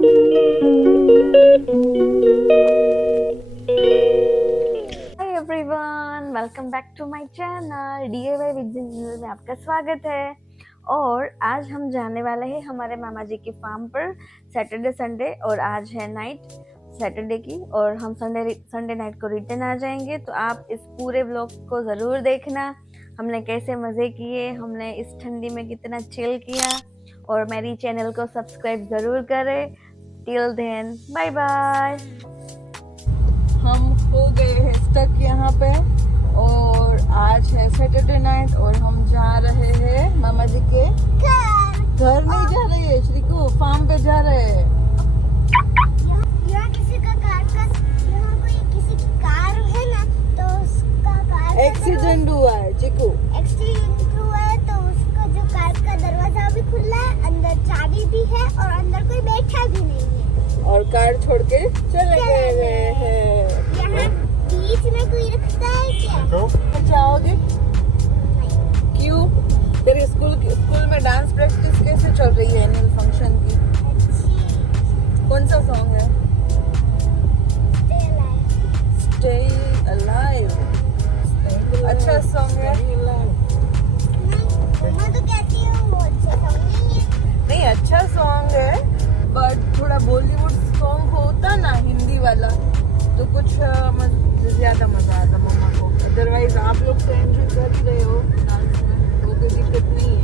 Hi everyone, welcome back to my channel DIY with Ginger में आपका स्वागत है। और आज हम जाने वाले हैं हमारे मामा जी की फार्म पर सैटरडे संडे, और आज है नाइट सैटरडे की, और हम संडे नाइट को रिटर्न आ जाएंगे। तो आप इस पूरे व्लॉग को ज़रूर देखना, हमने कैसे मज़े किए, हमने इस ठंडी में कितना चिल किया। और मेरी चैनल को सब्सक्राइब ज़रूर करें। Till then bye bye. हम हो गए हैं स्टक यहाँ पे, और आज है सैटरडे नाइट और हम जा रहे हैं मामा जी के घर नहीं जा रहे हैं, श्री को फार्म पे जा रहे हैं। यहाँ किसी की कार है ना, तो उसका कार एक्सीडेंट हुआ है, चिकू एक्सीडेंट हुआ है, तो उसका जो कार का दरवाजा भी खुला है, अंदर चाबी भी है और अंदर कोई बैठा भी नहीं है, और कार छोड़ के चले गए हैं। यहाँ बीच में कोई रखता है क्या? जाओगे क्यों? तेरी स्कूल में डांस प्रैक्टिस कैसे चल रही है एनुअल फंक्शन की? कौन सा सॉन्ग है? Stay alive. अच्छा सॉन्ग है। मम्मा तो कहती है वो अच्छा सॉन्ग नहीं है। नहीं, अच्छा सॉन्ग है, बट थोड़ा बॉलीवुड सॉन्ग होता ना हिंदी वाला तो कुछ ज्यादा मजा आता मम्मा को। अदरवाइज आप लोग तो एंजॉय कर ही रहे हो डांस में, वो कोई दिक्कत नहीं है।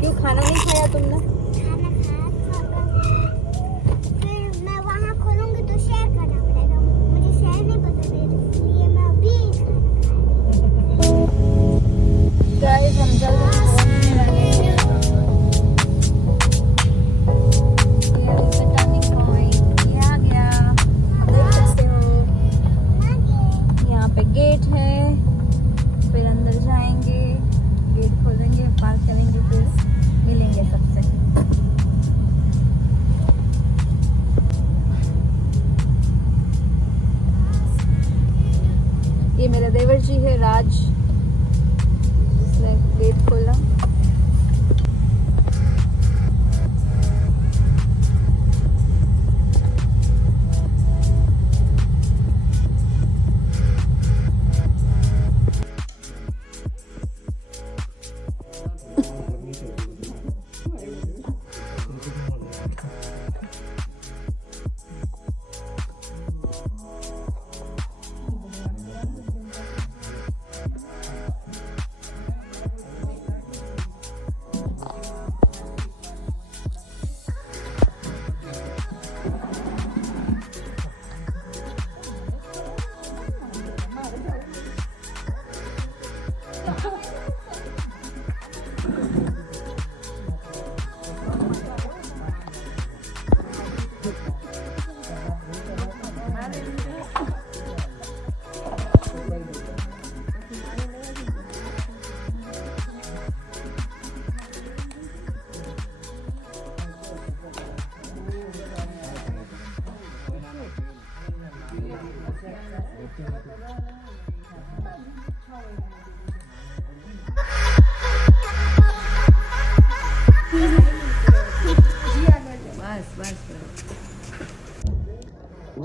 क्यों खाना नहीं खाया तुमने? खाना खाया था, फिर मैं वहाँ खोलूंगी तो शेयर करना पड़ेगा, मुझे शेयर नहीं पता है, इसलिए मैं अभी गाइस हम जल्दी पहुंचने लगे हैं। ये आ गया, आप देख सकते हो यहाँ पे गेट है, फिर अंदर जाएंगे, गेट खोलेंगे, पार्क करेंगे, फिर मिलेंगे सबसे। ये मेरा देवर जी है राज, जिसने गेट खोला।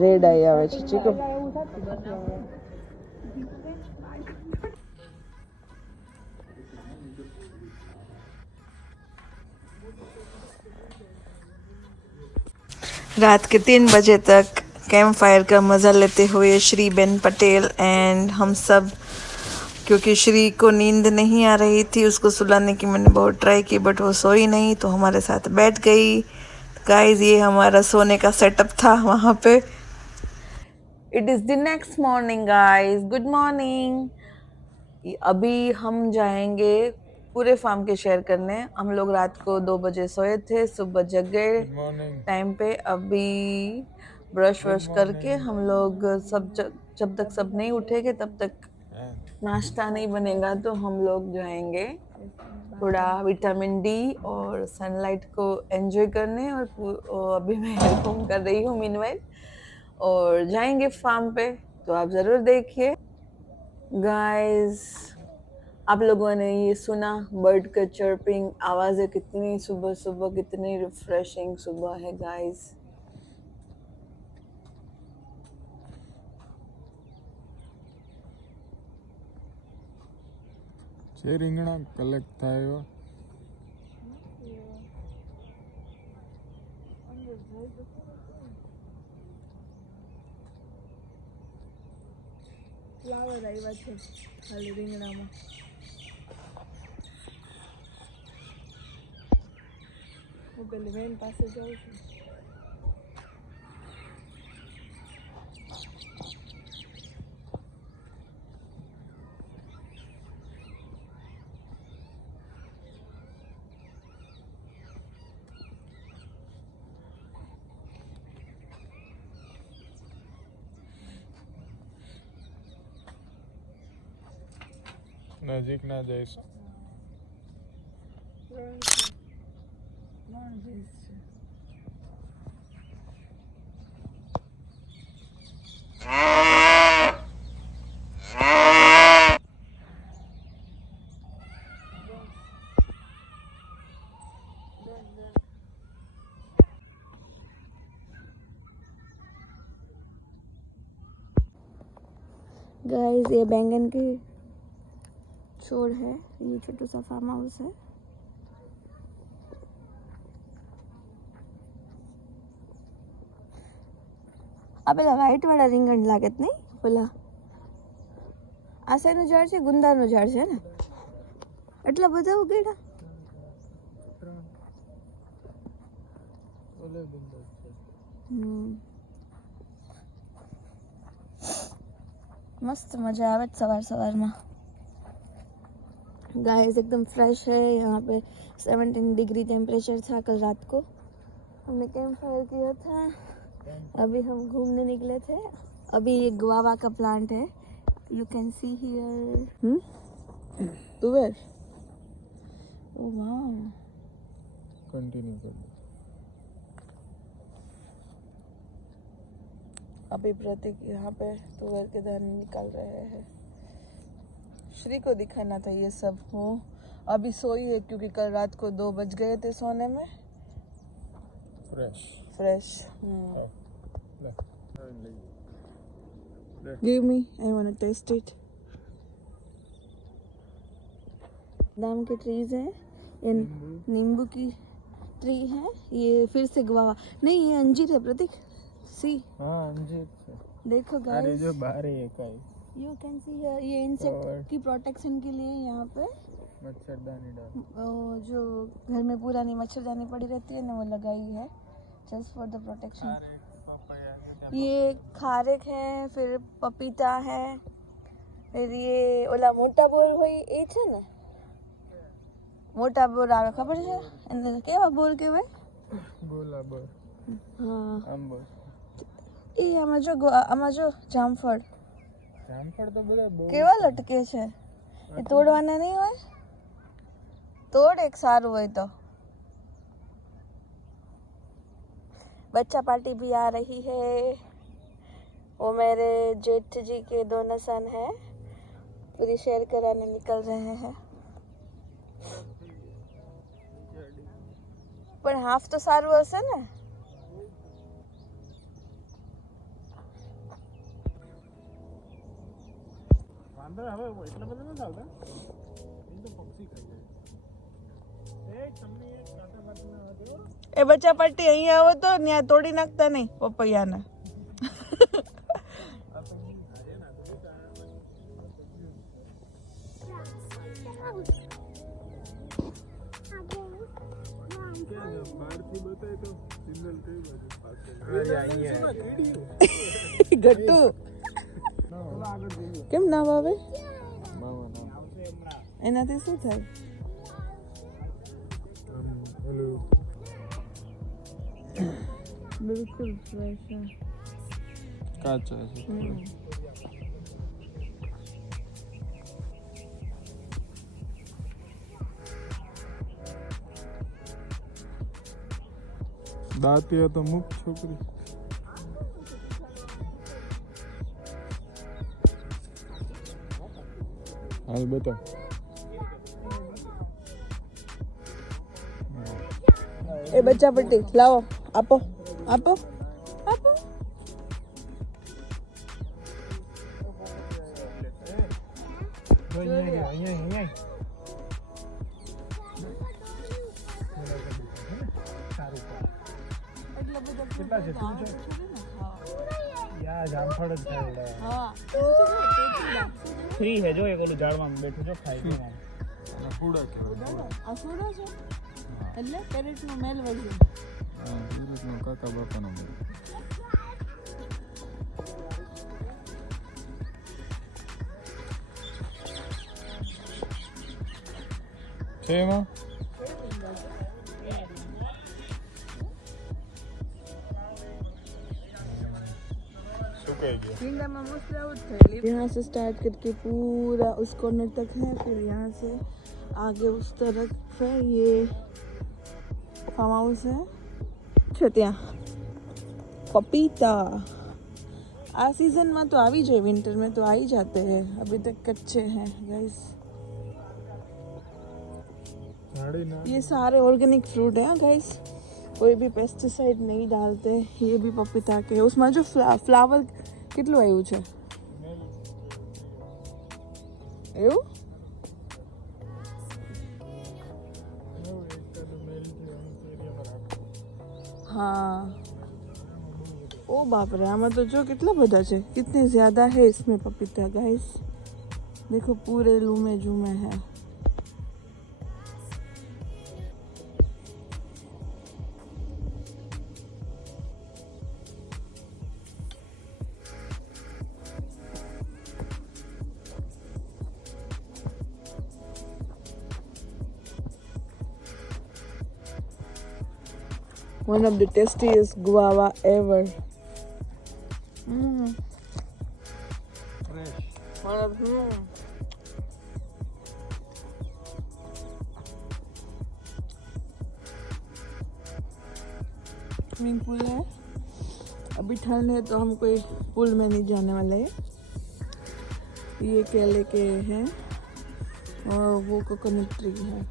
રેડ આઈ આવે છે ચીકુ. रात के 3 बजे तक कैंप फायर का मज़ा लेते हुए श्री बेन पटेल एंड हम सब, क्योंकि श्री को नींद नहीं आ रही थी, उसको सुलाने की मैंने बहुत ट्राई की बट वो सोई नहीं, तो हमारे साथ बैठ गई। गाइस ये हमारा सोने का सेटअप था वहाँ पे। It is the next morning guys, good morning. अभी हम जाएंगे पूरे फार्म के शेयर करने। हम लोग रात को 2 बजे सोए थे, सुबह जग गए टाइम पे। अभी ब्रश वश करके हम लोग सब जब तक सब नहीं उठेंगे तब तक नाश्ता नहीं बनेगा, तो हम लोग जाएंगे थोड़ा विटामिन डी और सनलाइट को एंजॉय करने। और अभी मैं हेयर कॉम कर रही हूँ मीनवाइल, और जाएंगे फार्म पे, तो आप जरूर देखिए। गाइस आप लोगों ने ये सुना बर्ड का चर्पिंग आवाज़ें, कितनी सुबह सुबह कितनी रिफ्रेशिंग सुबह है गाइस। છે રીંગણા કલેક્ટ થાય એવા ફ્લાવર આવ્યા છે ખાલી રીંગણામાં. હું પેલી વેન પાસે જાઉં છું. નજીક ના જઈશું. गाइस ये बैंगन के छोड़ है, ये छोटा सा फार्म हाउस है। આ પેલા વ્હાઈટ વાળા રીંગણ લાગે નહીં, પેલા આસાનું ઝાડ છે, ગુંદાનું ઝાડ છે ને, એટલા બધા ઉગેડા. मस्त मजा आवे सवार सवार में. गाइस एकदम फ्रेश है यहाँ पे. 17 डिग्री टेम्परेचर था कल रात को. हमने कैंप फायर किया था. अभी हम घूमने निकले थे. अभी ये गुआवा का प्लांट है, यू कैन सी हियर. तुवेर ओह वाह. કન્ટિન્યુ કરો. अभी प्रतीक यहाँ पे तुवेर के दाने निकाल रहे हैं. श्री को दिखाना था ये सब. हो अभी सोई है क्योंकि कल रात को 2 बज गए थे सोने में. Fresh fresh. લે give me, I want to taste it. बादाम के ट्रीज हैं, ये नींबू की ट्री है. ये फिर से गुआवा नहीं, ये अंजीर है प्रतीक. सी હા અંજીર છે. देखो અરે गाइस, જો બારે એકાઈ यू कैन सी हियर. ये इंसेक्ट और- की प्रोटेक्शन के लिए यहाँ पे મચ્છરદાની डाल. जो घर में पुरानी मच्छरदानी पड़ी रहती है ना, वो लगाई है जस्ट फॉर द प्रोटेक्शन. અરે પપૈયા છે ત્યાં. ये खारेक है, फिर पपीता है, फिर ये ओला मोटा बोर होई ए छे ने, मोटा बोर આવે ખબર છે એને કેવા બોર કહેવાય? ગુલાબર હા, આંબો એ આમાં જો જામફળ જામફળ તો બધા બહુ કેવા લટકે છે. એ તોડવાના નહીં હોય? તોડ એક સારું હોય તો. बच्चा पार्टी भी आ रही है. वो मेरे जेठ जी के दोनों सन है, पूरी शेयर कराने निकल रहे हैं. पर हाफ तो सारू हશે ને. વાંદરા હવે એટલા બધા નથી આવતા. એ તો પક્ષી ખાઈ જાય. એ તમને એક કાંટા બાજુના હતો. એ બચ્ચા પાર્ટી અહીંયા આવો તો ત્યાં તોડી નાખતા નહીં પપૈયાને. બહારથી બતાય તો સિંદર ગટ્ટુ કેમ ના આવે એનાથી શું થાય બિલકુલ ફ્રેશ છે કાચા છે દાંતિયા તો મુક છોકરી હાલ બતા એ બચ્ચા પટ્ટી લાવો આપો આપો આપો કેટલા છે તું છે યા જામફળ જ છે હા ફ્રી હે જો એક ઓલું ઝાડમાં બેઠું જો ખાઈ ગયું અને ફૂડા કહેવાય આ સોડો છે એટલે પેરેટનું મેલ વર્ઝન હા એ રીતનું કાકા બાપાનો મળે છે એમાં यहाँ से स्टार्ट करके पूरा उस कॉर्नर तक है फिर यहाँ से आगे उस तरफ है ये फार्म हाउस है छतिया पपीता आ सीजन में तो आ ही जाए विंटर में तो आ ही जाते हैं अभी तक कच्चे हैं गाइस ये सारे ऑर्गेनिक फ्रूट हैं गाइस कोई भी पेस्टिसाइड नहीं डालते ये भी पपीता के उसमें जो फ्लावर કેટલું આવ્યું છે એવું हाँ ओ बाप रे आमा तो जो कितना बड़ा है कितने ज्यादा है इसमें पपीता गाइस देखो पूरे लूमे जूमे है One of the tastiest guava ever. Fresh One of swimming pool है अभी ठंड है तो हम कोई पूल में नहीं जाने वाले हैं ये केले के हैं और वो कोकोनट ट्री है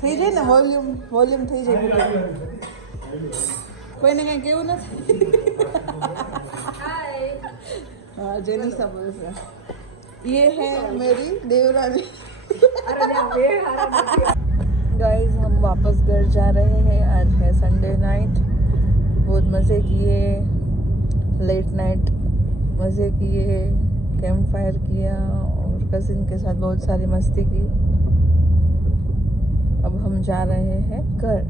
થઈ જાય ને વોલ્યુમ થઈ જાય કોઈને કઈ કેવું નથી हाँ जेनिसा बोल रहा ये है मेरी देवरानी गाइस हम वापस घर जा रहे हैं आज है संडे नाइट बहुत मज़े किए लेट नाइट मज़े किए कैंप फायर किया और कजिन के साथ बहुत सारी मस्ती की अब हम जा रहे हैं घर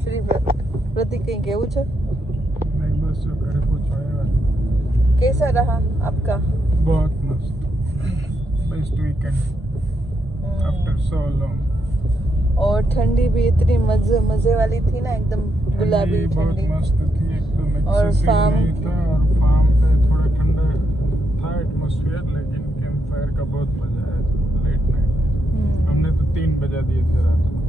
श्री प्रतीक कहीं केवू छे નહીં બસ જો ઘરે પહોંચવા આવ્યા कैसा रहा आपका बहुत मस्त best weekend after so long और ठंडी भी इतनी मजे वाली थी ना एकदम गुलाबी बहुत ठंडी मस्त थी एकदम और एक्सेसिव फार्म- नहीं था और फार्म पे थोड़ा ठंडा था एटमॉस्फेयर लेकिन कैंप फायर का बहुत मजा आया लेट नाइट हमने तो 3 बजा दिए थे रात को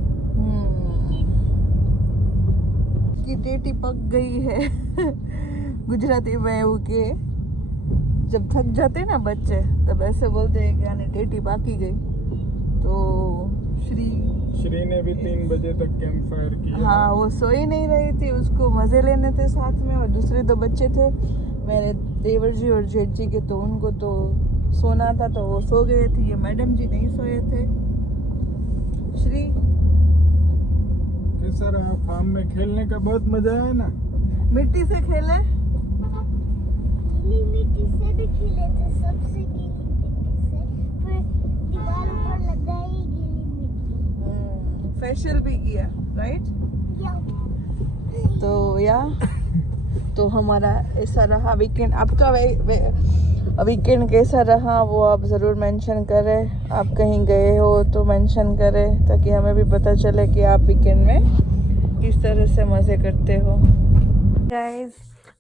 की टेटी पक गई है गुजराती में એવું કે जब थक जाते हैं ना बच्चे तब ऐसे बोलते हैं कि आने टेटी बाकी गई। तो श्री ने भी 3 बजे तक कैंप फायर किया। हाँ, वो सो ही नहीं रही थी, उसको मजे लेने थे साथ में। और दूसरे 2 बच्चे थे मेरे देवर जी और जेठ जी के, तो उनको तो सोना था तो वो सो गए थे। ये मैडम जी नहीं सोए थे। श्री कैसा रहा फार्म में? खेलने का बहुत मजा है ना? मिट्टी से खेले, गीली मिट्टी से भी खेले थे, सबसे गीली मिट्टी से, फिर दीवारों पर लगाई गीली मिट्टी। फेशियल भी किया, राइट? या तो हमारा ऐसा रहा वीकेंड। आपका वीकेंड कैसा रहा वो आप ज़रूर मेंशन करें। आप कहीं गए हो तो मेंशन करें ताकि हमें भी पता चले कि आप वीकेंड में किस तरह से मज़े करते हो। गाइस,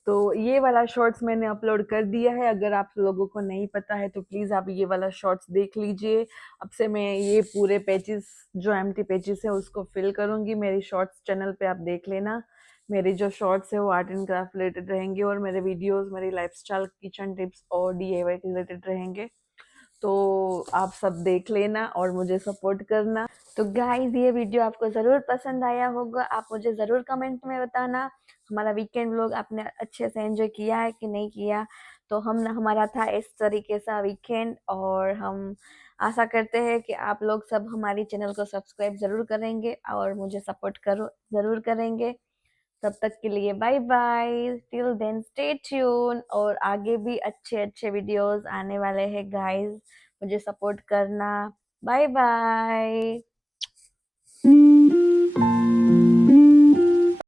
तो ये वाला शॉर्ट्स मैंने अपलोड कर दिया है। अगर आप लोगों को नहीं पता है तो प्लीज़ आप ये वाला शॉर्ट्स देख लीजिए। अब से मैं ये पूरे पेजेस जो एम्प्टी पेजेस है उसको फिल करूँगी। मेरी शॉर्ट्स चैनल पे आप देख लेना। मेरे जो शॉर्ट्स है वो आर्ट एंड क्राफ्ट रिलेटेड रहेंगे और मेरे वीडियोस मेरी लाइफस्टाइल, किचन टिप्स और DIY रिलेटेड रहेंगे। तो आप सब देख लेना और मुझे सपोर्ट करना। तो गाइस, ये वीडियो आपको ज़रूर पसंद आया होगा। आप मुझे ज़रूर कमेंट में बताना हमारा वीकेंड व्लॉग आपने अच्छे से एंजॉय किया है कि नहीं किया। तो हमारा था इस तरीके से वीकेंड, और हम आशा करते हैं कि आप लोग सब हमारी चैनल को सब्सक्राइब ज़रूर करेंगे और मुझे सपोर्ट ज़रूर करेंगे। तब तक के लिए bye bye, till then stay tune. और आगे भी अच्छे अच्छे वीडियोस आने वाले हैं गाइस, मुझे सपोर्ट करना। Bye bye.